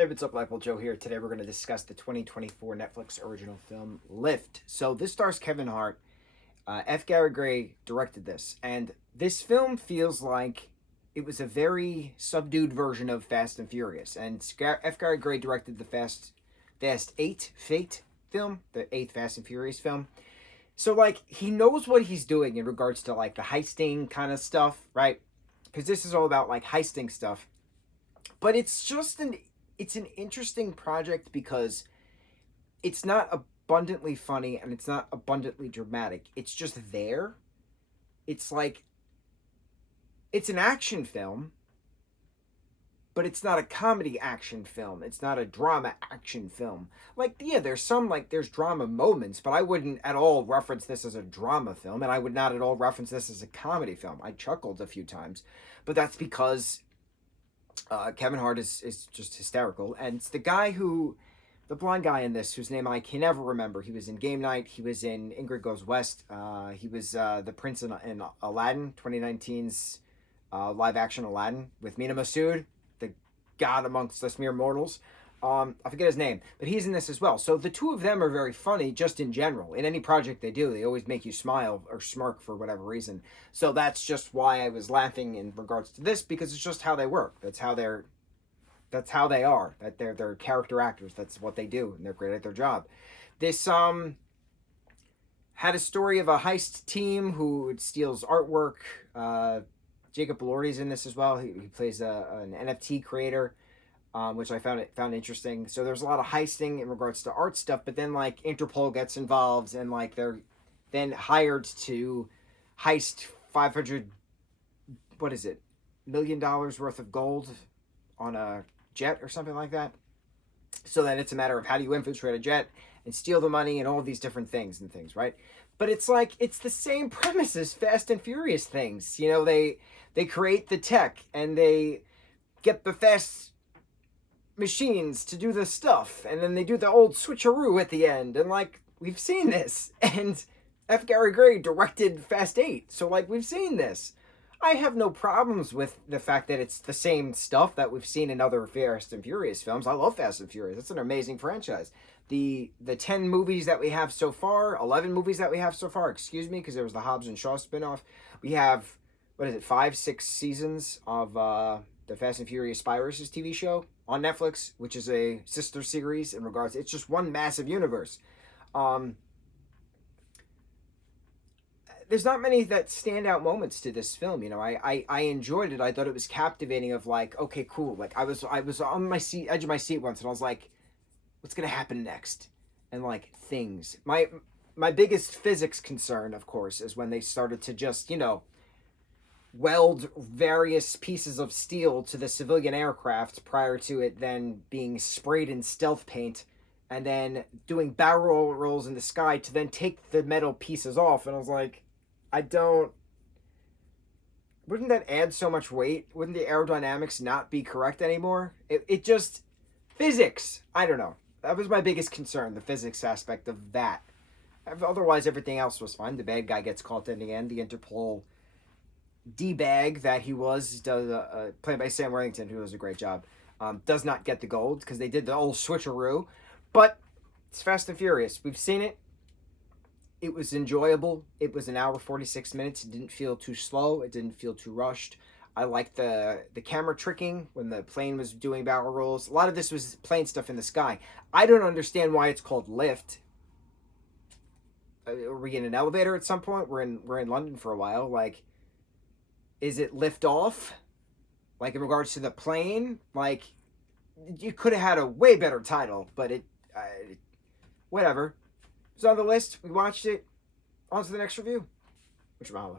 Hey, what's up, lightboltjoe here. Today we're going to discuss the 2024 Netflix original film, Lift. So this stars Kevin Hart. F. Gary Gray directed this, and this film feels like it was a very subdued version of Fast and Furious. And F. Gary Gray directed the Fast 8 Fate film, the 8th Fast and Furious film. So, like, he knows what he's doing in regards to, like, the heisting kind of stuff, right? Because this is all about, like, heisting stuff. But it's an interesting project because it's not abundantly funny and it's not abundantly dramatic. It's just there. It's like it's an action film, but it's not a comedy action film. It's not a drama action film. Like, yeah, there's drama moments, but I wouldn't at all reference this as a drama film, and I would not at all reference this as a comedy film. I chuckled a few times, but that's because Kevin Hart is just hysterical. And it's the blonde guy in this, whose name I can never remember. He was in Game Night. He was in Ingrid Goes West. He was the prince in Aladdin, 2019's live action Aladdin with Mina Masood, the god amongst us mere mortals. I forget his name, but he's in this as well. So the two of them are very funny just in general. In any project they do, they always make you smile or smirk for whatever reason. So that's just why I was laughing in regards to this, because it's just how they work. That's how they are. That they're character actors. That's what they do, and they're great at their job. This had a story of a heist team who steals artwork. Jacob Elordi's in this as well. He plays an NFT creator. Which I found interesting. So there's a lot of heisting in regards to art stuff, but then like Interpol gets involved, and like they're then hired to heist 500 $1 million worth of gold on a jet or something like that. So then it's a matter of how do you infiltrate a jet and steal the money and all these different things, right? But it's like it's the same premise as Fast and Furious things. You know, they create the tech and they get the fast machines to do the stuff, and then they do the old switcheroo at the end, and like we've seen this. And F. Gary Gray directed Fast 8, so like we've seen this. I have no problems with the fact that it's the same stuff that we've seen in other Fast and Furious films. I love Fast and Furious. It's an amazing franchise. The 10 movies that we have so far, 11 movies that we have so far, excuse me, because there was the Hobbs and Shaw spinoff. We have, 5, 6 seasons of the Fast and Furious Spy Races TV show on Netflix, which is a sister series in regards. It's just one massive universe. There's not many that stand out moments to this film. You know, I enjoyed it. I thought it was captivating. Of like, okay, cool. Like I was on my edge of my seat once, and I was like, what's gonna happen next? And like things. My biggest physics concern, of course, is when they started to just weld various pieces of steel to the civilian aircraft prior to it then being sprayed in stealth paint, and then doing barrel rolls in the sky to then take the metal pieces off. And I was like, wouldn't that add so much weight? Wouldn't the aerodynamics not be correct anymore? It just, physics, I don't know. That was my biggest concern, the physics aspect of that. Otherwise, everything else was fine. The bad guy gets caught in the end. The Interpol D-bag that he was, played by Sam Worthington, who does a great job, does not get the gold because they did the old switcheroo. But it's Fast and Furious. We've seen it. It was enjoyable. It was an hour 46 minutes. It didn't feel too slow. It didn't feel too rushed. I liked the camera tricking when the plane was doing barrel rolls. A lot of this was plane stuff in the sky. I don't understand why it's called Lift. Are we in an elevator at some point? We're in London for a while. Like, is it lift off? Like, in regards to the plane? Like, you could have had a way better title, but whatever. It's on the list. We watched it. On to the next review. Mucho mahalo.